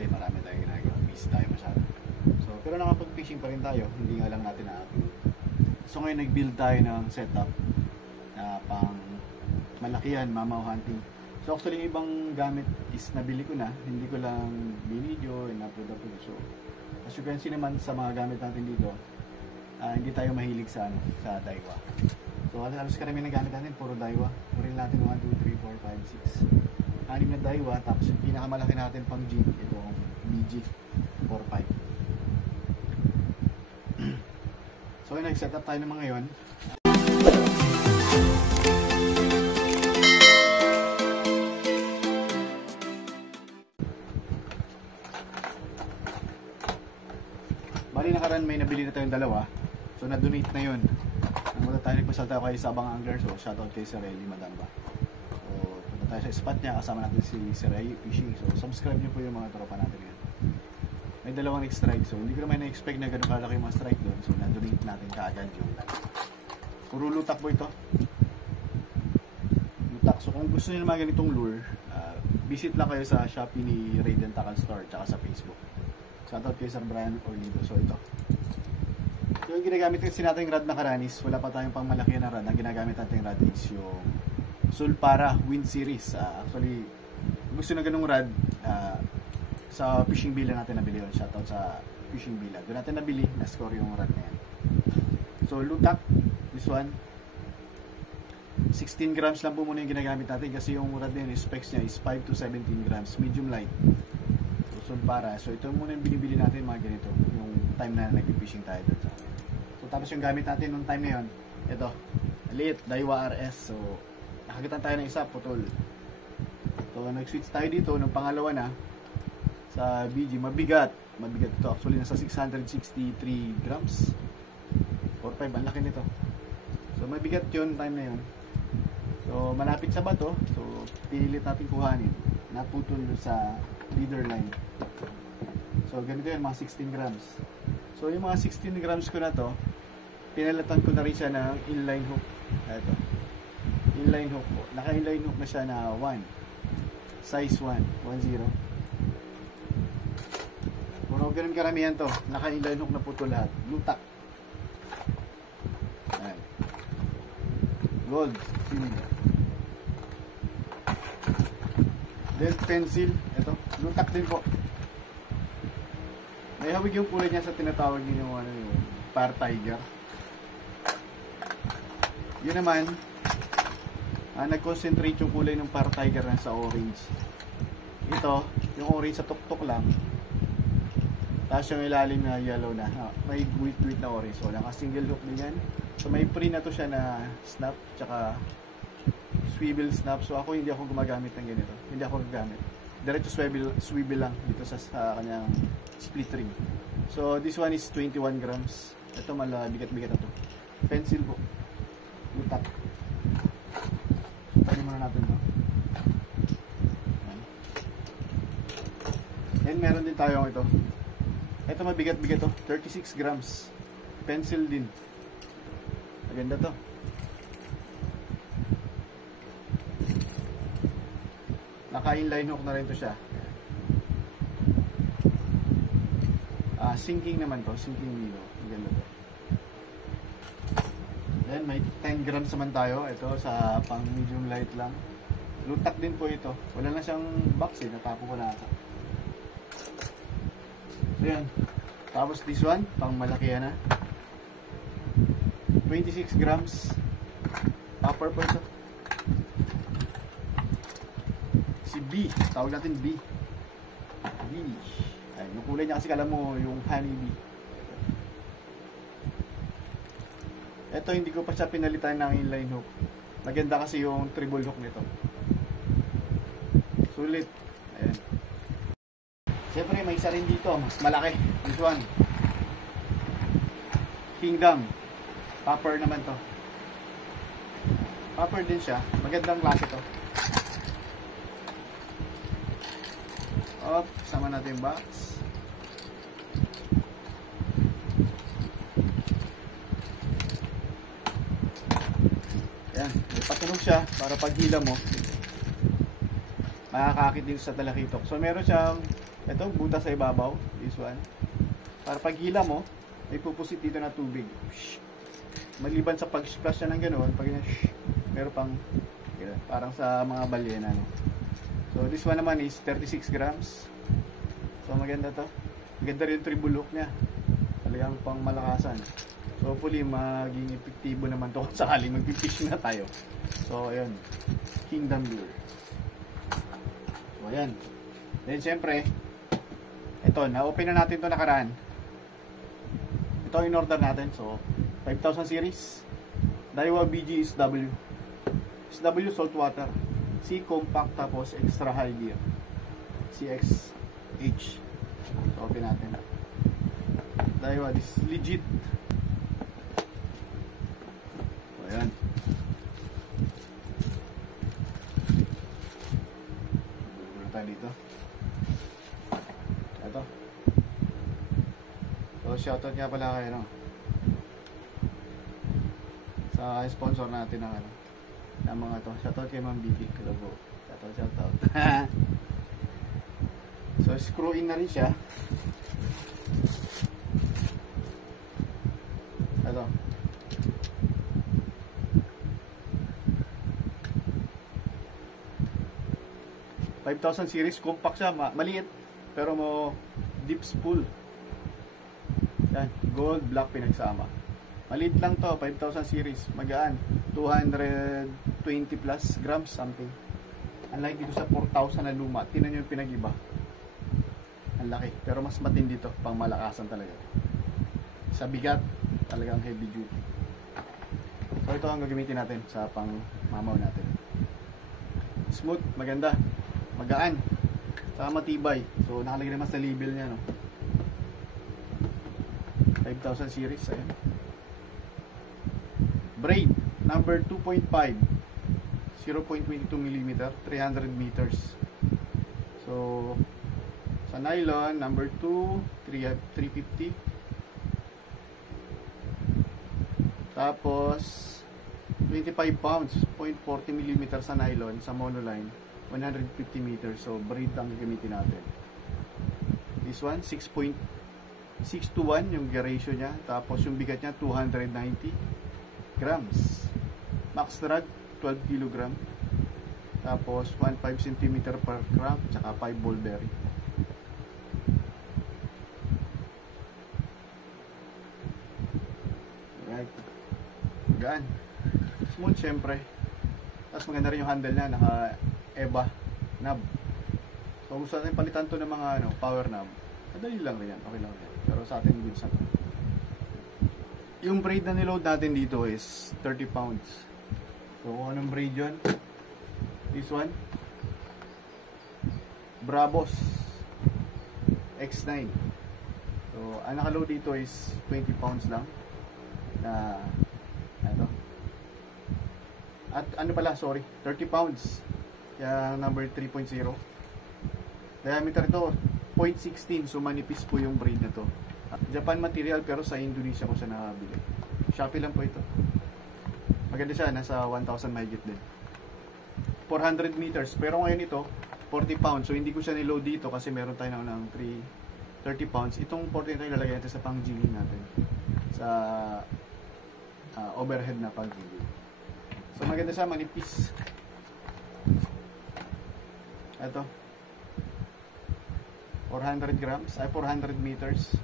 kasi marami tayong ginagawa, busy tayo masyado. So pero nakapag-fishing pa rin tayo, hindi nga lang natin na-upload. So ngayon nag-build tayo ng setup na pang malakihan, mamaw hunting. So actually yung ibang gamit is nabili ko na, hindi ko lang binidyo and upload. So as you can see naman sa mga gamit natin dito, hindi tayo mahilig sa Daiwa. So halos karamihan ng gamit natin puro Daiwa. Puro natin 1, 2, 3, 4, 5, 6. 6 na Daiwa, tapos yung pinakamalaki natin pang jig, itong BG 4.5. So nag-set up tayo ng mga yon. Bali nakaraan may nabili na tayong dalawa. So na-donate na yun. Namunta tayo, nagpasal tayo kay Sabang Angler. So shoutout kay Sir Eli Madamba. So punta tayo sa spot niya. Kasama natin si Sir Eli Fishing. So subscribe niyo po yung mga tropa natin yan. May dalawang nag-strike. So hindi ko naman na-expect na gano'ng kalaki yung mga strike doon. So na-donate natin kaagad yung puro lutak po ito. Lutak. So kung gusto niyo ng mga ganitong lure, visit lang kayo sa Shopee ni Raiden Tackle Store tsaka sa Facebook. Shoutout kay Sir Brian Orlindo. So ito. So yung ginagamit kasi natin yung rod na Karanis, wala pa tayong pang malaki na rod. Ang ginagamit natin rod is yung Sulpara Wind Series. Actually, gusto na ganung rod, sa Fishing Villa natin nabili yun. Shoutout sa Fishing Villa. Doon natin nabili, na-score yung rod na yan. So lutak, this one. 16 grams lang po muna yung ginagamit natin kasi yung rod na yun, specs niya is 5 to 17 grams. Medium light. Para. So ito muna yung binibili natin mga ganito yung time na nag-fishing tayo doon. So tapos yung gamit natin nung time na yun, ito maliit, Daiwa RS. So nakagitan tayo ng isa, putol. So nag-switch tayo dito nung pangalawa na sa BG. Mabigat ito, actually nasa 663 grams 4.5, ang laki nito. So mabigat yun time na yun. So malapit sa bato, so pinilit natin kuhanin, naputol sa leader line. So ganito yun, mga 16 grams. So yung mga 16 grams ko na to, pinalatan ko na rin siya ng inline hook. Ito, inline hook po. Naka-inline hook na siya na 1, size 1, 1-0. Puro ganun karamihan to, naka-inline hook na po ito lahat. Lutak. Ayan. Gold cylinder. Then pencil, ito, lutak din po. May hawig yung kulay niya sa tinatawag niyo yung Par Tiger. Yun naman, nag-concentrate yung kulay ng Par Tiger na sa orange. Ito, yung orange sa tuktok lang. Tapos yung ilalim na yellow na. May guwit-guwit na orange. So, naka-single hook din yan. So, may pre na to siya na snap, tsaka swivel snap. So, ako hindi ako gumagamit ng ganito. Hindi ako gagamit. Diretso swivel lang dito sa kanyang split ring. So this one is 21 grams. Ito bigat-bigat na to. Pencil po. Lutak. Tayo muna natin to. Then meron din tayo ito. Ito mabigat-bigat to. 36 grams. Pencil din. Maganda to. Naka-inline hook na rin to siya. Sinking naman to, sinking milo. Maganda to. Then may 10 grams naman tayo. Ito sa pang medium light lang. Lutak din po ito. Wala na siyang box natapo ko na ata. So yan. Tapos this one, pang malaki na. 26 grams. Upper po ito. Si B, tawag natin B. B. Ay, yung kulay niya kasi kala mo yung honey bee. Ito hindi ko pa siya pinalitan ng inline hook. Maganda kasi yung treble hook nito. Sulit. Ayan. Siyempre may isa rin dito, mas malaki. This one. Kingdom. Popper naman to. Popper din siya. Magandang klase to. Sama natin yung box. Yan, may patunog siya para pag hila mo makakakit din sa talakitok. So meron siyang Ito, butas sa ibabaw. This one. Para pag hila mo, may pupusit dito na tubig. Maliban sa pag-splash na ng ganoon, pag meron pang parang sa mga balyena. No? So, this one naman is 36 grams. So, maganda to. Maganda rin yung treble hook niya. Talagang pang malakasan. So, hopefully, maging epektibo naman to kung sakaling magpifish na tayo. So, ayun. Kingdom Lure. So, ayan. Then, syempre, ito, na-open na natin to nakaraan. Ito in order natin. So, 5,000 series. Daiwa BG SW. SW saltwater. C compact tapos extra high gear. CXH. So, open natin. Daiwa, this is legit. So, ayan. Bulo tayo dito. Ito. So, shoutout nga pala kayo, no? Sa sponsor natin ng ano, ng mga to. Shoutout kay Ma'am Bibi. Hello po. Shoutout. So, screw in na rin siya. Ito. $5,000 series. Compact siya. Maliit. Pero mo deep spool. Yan. Gold, black pinagsama. Maliit lang to. 5,000 series. Magaan. 220 plus grams something. Unlike dito sa 4,000 na luma. Tingnan nyo yung pinag-iba. Ang laki. Pero mas matindi to. Pang malakasan talaga. Sa bigat, talagang heavy duty. So ito ang gagamitin natin sa pang mamaw natin. Smooth, maganda, magaan, saka matibay. So nakalagay naman sa label niya, no? 5,000 series, ayun. Braid number 2.5, 0.22 mm, 300 meters. So sa nylon number 2, 350. Tapos 25 pounds, 0.40 mm sa nylon, sa monoline, 150 meters. So braid ang gamitin natin. This one 6.6 to 1 yung ratio niya. Tapos yung bigat niya 290 grams. Max drag 12 kg. Tapos 1.5 cm per gram, tsaka 5 ball bearing. Right. Gaan. Smooth syempre. Tapos maganda rin yung handle niya, naka EVA knob. So gusto natin palitan to ng mga power knob. Madali lang rin yan, okay lang yan. Pero sa atin good sa to. Yung braid na niload natin dito is 30 pounds. So kung anong braid yun? This one Bravos X9. So ang nakaload dito is 20 pounds lang na ito. At ano pala, sorry, 30 pounds. Kaya number 3.0. Diameter ito 0.16. So manipis po yung braid na to. Japan material pero sa Indonesia ko siya nakabili. Shopee lang po ito. Maganda siya, nasa 1,000 mahigit din. 400 meters. Pero ngayon ito 40 pounds. So hindi ko siya niload dito kasi meron tayo na ng 30 pounds. Itong 40 tayo lalagay natin sa pang-jigging natin. Sa overhead na pang-jigging. So maganda siya, manipis. Ito 400 grams, ay 400 meters.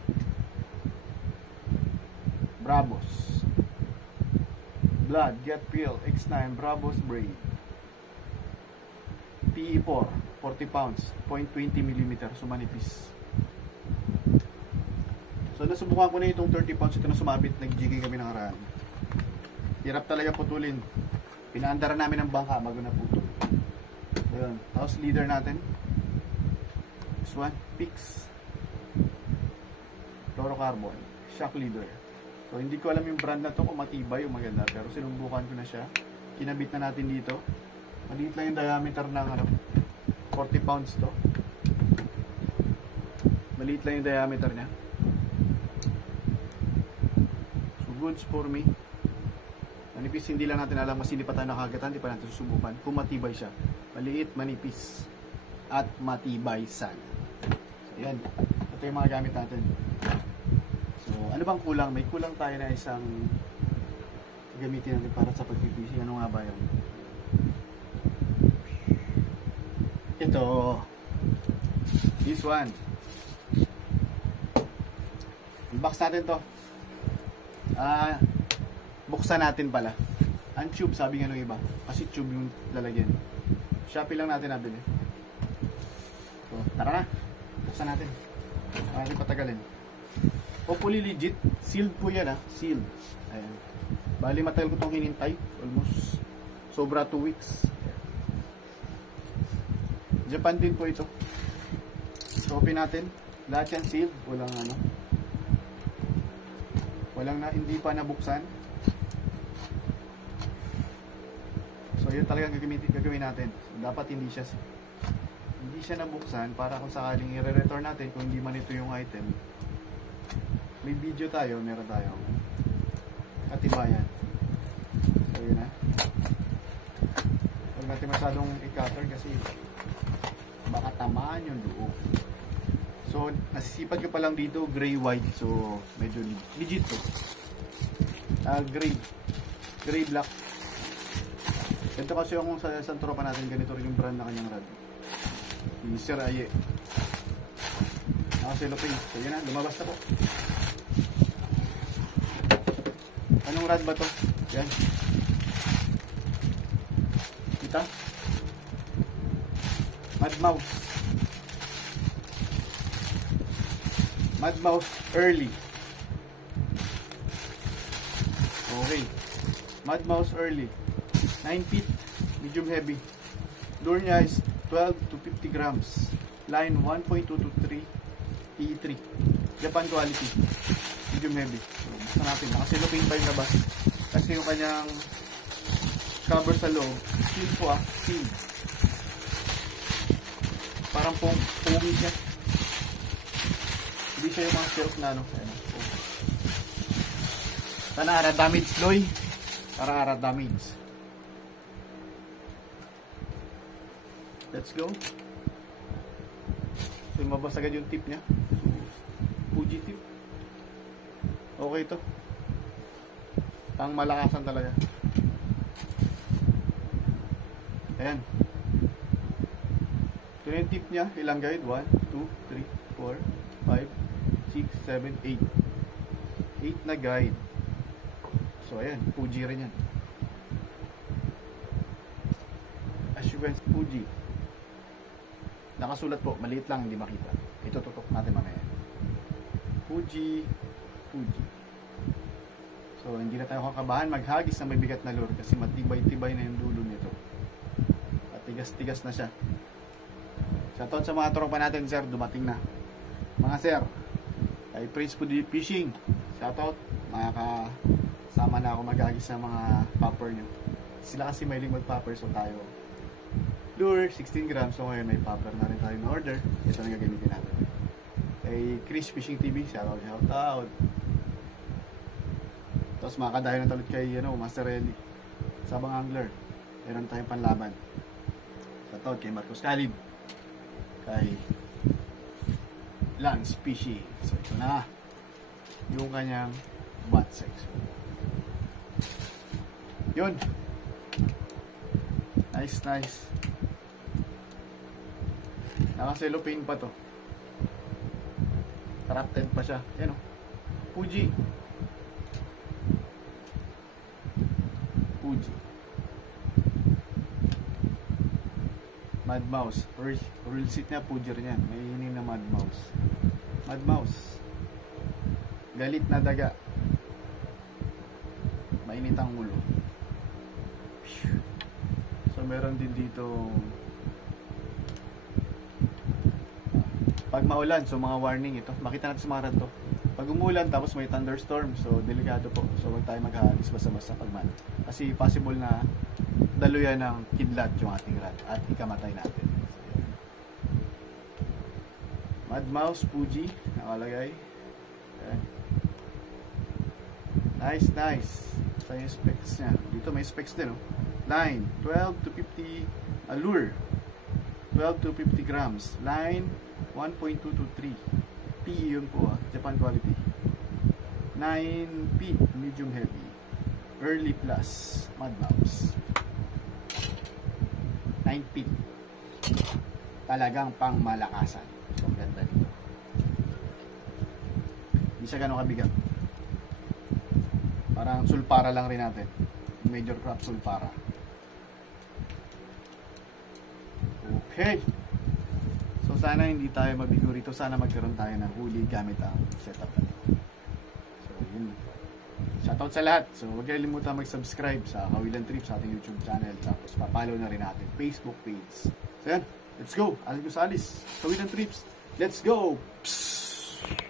Bravos Blood, Get Peel, X9, Bravos Braid. PE4, 40 pounds, 0.20 mm, so manipis. So nasubukan ko na itong 30 pounds, ito na sumabit, nag-jigging kami ng haraan. Hirap talaga putulin. Pinaandaran namin ng bangka bago na putol. Ayun. Tapos leader natin. This one, Pix. Fluorocarbon. Shock leader. So hindi ko alam yung brand na to kung matibay o maganda. Pero sinubukan ko na siya. Kinabit na natin dito. Maliit lang yung diameter ng 40 pounds to. Maliit lang yung diameter niya. So goods for me. Manipis, hindi lang natin alam kasi hindi pa tayo nakagatan, hindi pa natin susubukan kung matibay siya. Maliit, manipis, at matibay sana. So, Ayan. Ito yung mga gamit natin. So, ano bang kulang? May kulang tayo na isang gamitin natin para sa pag-fishing. Ano nga ba yun? Ito. This one. Unbox natin to. Buksan natin pala. Ang tube, sabi nga nung iba. Kasi tube yung lalagyan. Shopee lang natin nabili. So, tara na. Buksan natin. Para natin patagalin. Hopefully legit. Sealed po yan Sealed. Ayan. Bali matagal ko itong hinintay. Almost sobra 2 weeks. Japan din po ito. So, open natin. Lahat yan sealed. Walang hindi pa nabuksan. So, yun talagang gagawin natin. So, dapat hindi siya nabuksan para kung sakaling i-return natin kung hindi man ito yung item. May video tayo, meron tayong katibayan. So, yun huwag natin masyadong i-cutter kasi baka tamaan yung loob. So, nasisipad ko pa lang dito, gray-white. So, medyo legit to. Gray-black. Ito kasi yung sa isang tropa natin, ganito rin yung brand na kanyang rod. Si Sir Aye. Nakaselopin. So, yun lumabas na po. Anong rod ba to? Yan. Kita? Madmouse Early. Okay. Madmouse Early. 9 feet. Medium heavy. Lure niya is 12 to 50 grams. Line 1.223 E3. Japan quality. Medium heavy. So, basta natin. Nakasilopin pa yung labas. Kasi yung kanyang cover sa loob. Seal po Seal. Parang pungi siya. Hindi siya yung mga silk na Tanara damage loy. Para damage. Let's go. So, mabas agad yung tip niya. So, Fuji tip. Okay to. Pang malakasan talaga. Ayan. Ito yung tip niya. Ilang guide? 1, 2, 3, 4, 5, 6, 7, 8. 8 na guide. So, ayan. Fuji rin yan. As you can see, Fuji. Nakasulat po. Maliit lang, hindi makita. Ito tutok natin mamaya. Fuji. So, hindi na tayo kakabahan maghagis na may bigat na lure kasi matibay-tibay na yung dulo nito. At tigas-tigas na siya. Shoutout sa mga tropa natin, sir. Dumating na. Mga sir, kay Prince Food Fishing. Shoutout. Makakasama na ako maghagis ng mga popper nyo. Sila kasi mahilig mag-popper, so tayo lure, 16 grams. So ngayon may popper na rin tayo na order. Ito na gagamitin natin. Kay Chris Fishing TV, shoutout. Tapos makakadayo na talit kay Master Eli, Sabang Angler. Meron tayong panlaban. Shoutout kay Marcos Calib, kay Lance Fishing. So ito na yung kanyang butt section. Yun. Nice. Nakaselopane pa to. Crafted pa siya. Yan Fuji. Madmouse. Real seat niya, Fuji rin yan. May hining na Madmouse. Galit na daga. Mainit ang ulo. So meron din dito pag maulan, so mga warning ito. Makita natin sa mga rad to. Pag umulan tapos may thunderstorm, so delikado po. So huwag tayo maghahagis basta-basta pagman. Kasi possible na daluyan ng kidlat yung ating rad at ikamatay natin. So, Madmouse Fuji nakalagay. Okay. Nice. Ito yung specs niya. Dito may specs din Line 12 to 50 lure 12 to 50 grams. Line 1.223 PE yun po Japan quality. 9 feet medium heavy. Early plus Mad Mouse. 9 feet. Talagang pang malakasan. So ganda dito. Hindi siya ganun kabigat. Parang sulpara lang rin natin. Major crop sulpara. Okay. So sana hindi tayo mabigo rito. Sana magkaroon tayo ng huli gamit ang setup na ito. So yun. Shoutout sa lahat. So huwag kalimutan mag-subscribe sa Kawilan Trips sa ating YouTube channel. Tapos papalo na rin natin Facebook page. So yan. Let's go. Alis Gonzales. Kawilan Trips. Let's go. Psst.